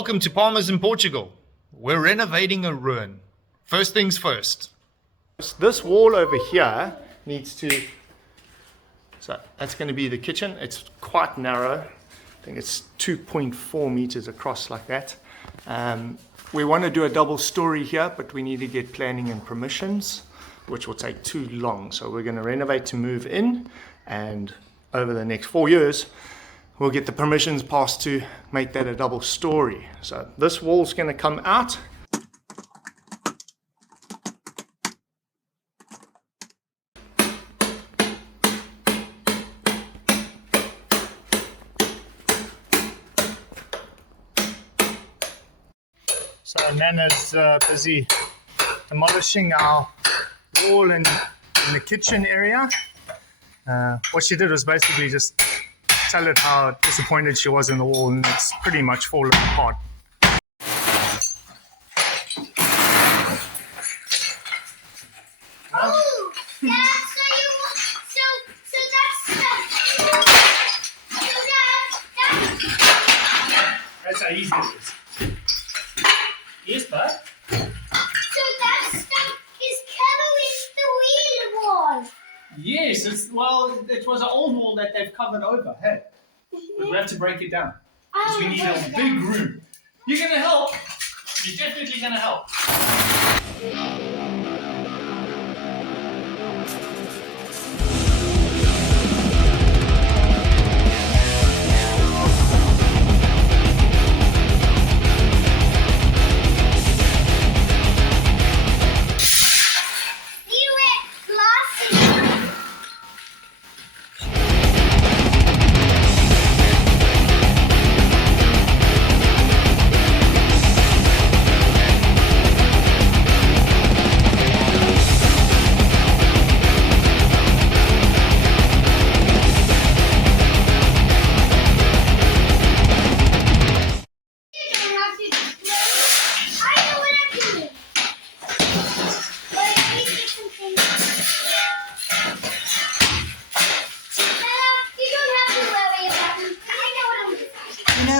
Welcome to Palmers in Portugal. We're renovating a ruin. First things first. This wall over here needs to, so that's going to be the kitchen. It's quite narrow. I think it's 2.4 meters across like that. We want to do a double story here, but we need to get planning and permissions, which will take too long. So we're going to renovate to move in, and over the next 4 years, we'll get the permissions passed to make that a double story. So this wall's going to come out. So Nana's busy demolishing our wall in the kitchen area. What she did was basically just tell it how disappointed she was in the wall, and it's pretty much fallen apart. Oh, yeah, That's how easy it is. Yes, bud? So that stuff is covering the wheel wall. Yes, it was an old wall that they've covered over, hey? But we have to break it down. Because we need a big room. You're going to help. You're definitely going to help.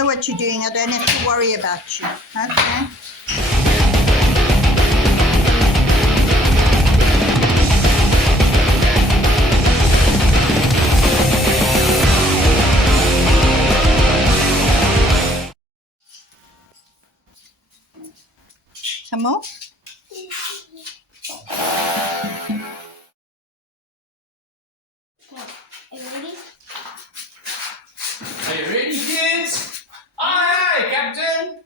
What you're doing, I don't have to worry about you. Okay. Some more? Are you ready? Are you ready, kids? Aye, aye, Captain!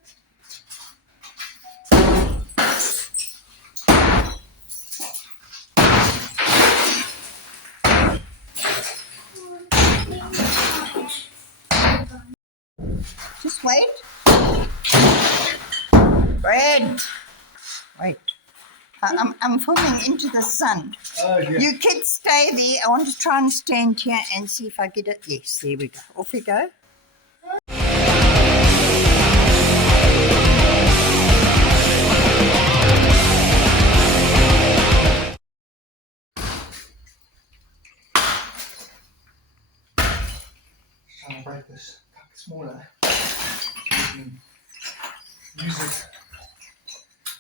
Just wait. Fred! Wait. I'm filming into the sun. Oh, yeah. You kids stay there. I want to try and stand here and see if I get it. Yes, there we go. Off we go. Trying to break this smaller. Use it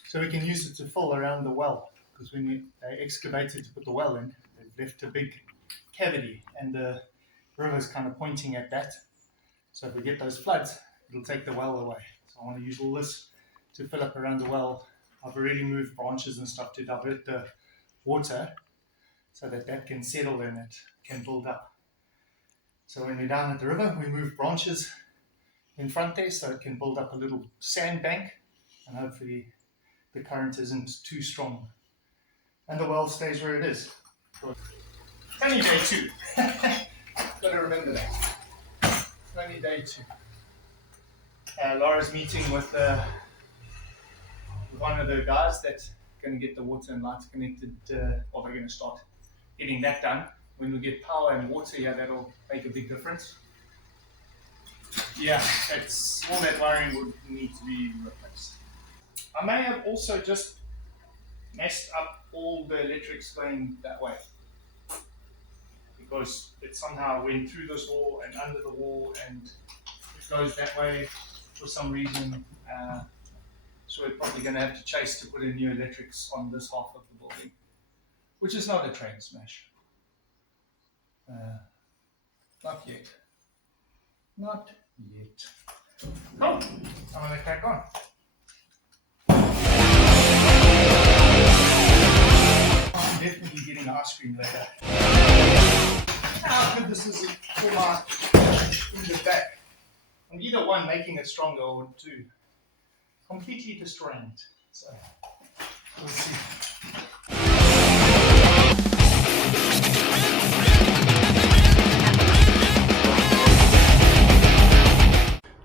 so we can use it to fill around the well, because when they excavated to put the well in, they left a big cavity, and the river's kind of pointing at that. So if we get those floods, it'll take the well away. So I want to use all this to fill up around the well. I've already moved branches and stuff to divert the water so that can settle and it can build up. So when we're down at the river, we move branches in front there so it can build up a little sand bank, and hopefully the current isn't too strong and the well stays where it is. It's only day 2. Got to remember that. It's only day 2. Laura's meeting with one of the guys that's going to get the water and lights connected, or they're going to start getting that done. When we get power and water here, that'll make a big difference. Yeah, all that wiring would need to be replaced. I may have also just messed up all the electrics going that way, because it somehow went through this wall and under the wall, and it goes that way for some reason. So we're probably going to have to chase to put in new electrics on this half of the building, which is not a train smash. Not yet. Not yet. Cool. I'm going to crack on. I'm definitely getting an ice cream later. How good this is for my in the back. I'm either one making it stronger or two completely destroying it. So we'll see.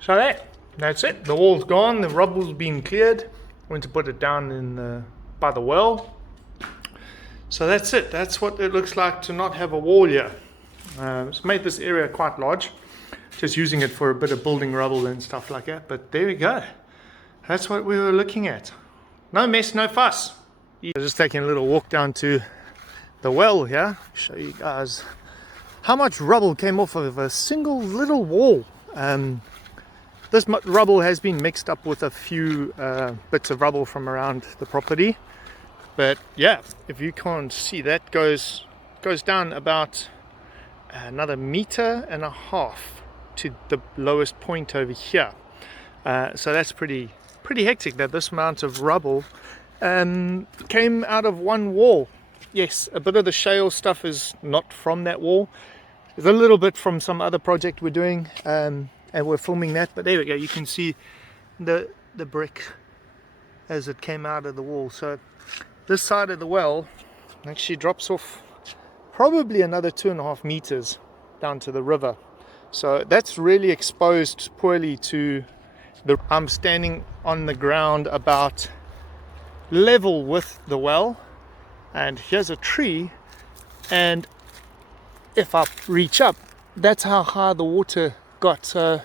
So that's it. The wall's gone. The rubble's been cleared. Went to put it down in by the well. So that's it. That's what it looks like to not have a wall here. It's made this area quite large. Just using it for a bit of building rubble and stuff like that. But there we go. That's what we were looking at. No mess, no fuss. Just taking a little walk down to the well here. Show you guys how much rubble came off of a single little wall. This rubble has been mixed up with a few bits of rubble from around the property. But yeah, if you can't see, that goes down about another 1.5 meters to the lowest point over here. So that's pretty hectic that this amount of rubble came out of one wall. Yes, a bit of the shale stuff is not from that wall. There's a little bit from some other project we're doing, and we're filming that. But there we go. You can see the brick as it came out of the wall. So this side of the well actually drops off probably another 2.5 meters down to the river. So that's really exposed poorly to the... I'm standing on the ground about level with the well, and here's a tree, and if I reach up, that's how high the water got. So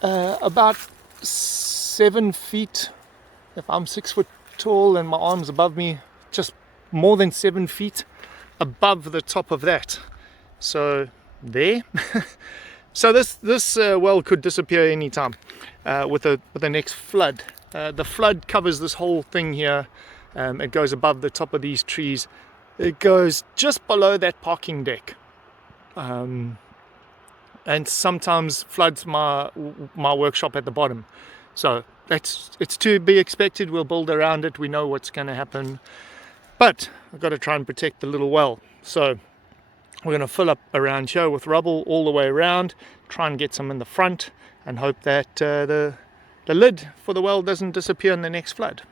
about 7 feet, if I'm 6 foot tall and my arms above me, just more than 7 feet above the top of that. So there. So this well could disappear anytime with the next flood. The flood covers this whole thing here. It goes above the top of these trees. It goes just below that parking deck, and sometimes floods my workshop at the bottom. So it's to be expected. We'll build around it. We know what's going to happen, but I've got to try and protect the little well. So we're going to fill up around here with rubble all the way around, try and get some in the front, and hope that the lid for the well doesn't disappear in the next flood.